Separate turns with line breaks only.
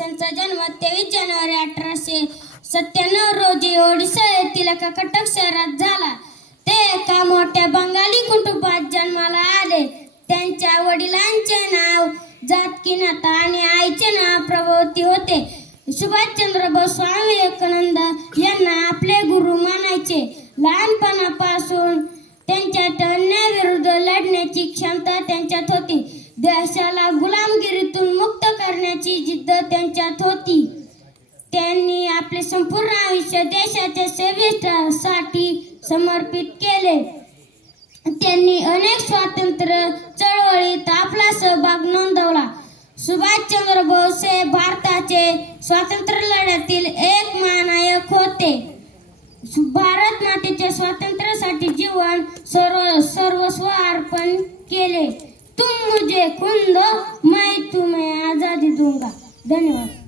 यांचा जन्म तेवीस जानेवारी अठराशे सत्त्याण्णव रोजी ओडिसा येथील एका कटक शहरात झाला. ते एका मोठ्या बंगाली कुटुंबात जन्माला आले. त्यांच्या वडिलांचे नाव जातकीनाथ आणि आईचे नाव प्रभवती होते. सुभाषचंद्र बोस स्वामी विवेकानंद यांना आपले गुरु मानायचे. लहानपणापासून त्यांच्यात अन्यायाविरुद्ध लढण्याची क्षमता त्यांच्यात होती. देशाला गुलामगिरीतून मुक्त करण्याची जिद्द त्यांच्यात होती. त्यांनी आपले संपूर्ण आयुष्य देशाच्या सेवेसाठी समर्पित केले. त्यांनी अनेक स्वातंत्र्य चळवळीत आपला सहभाग नोंदवला. सुभाषचंद्र बोस हे भारताचे स्वातंत्र्य लढ्यातील एक महानायक होते. भारत मातेच्या स्वातंत्र्यासाठी जीवन सर्व सर्वस्व अर्पण केले. तुम मुझे खून दो धन्यवाद.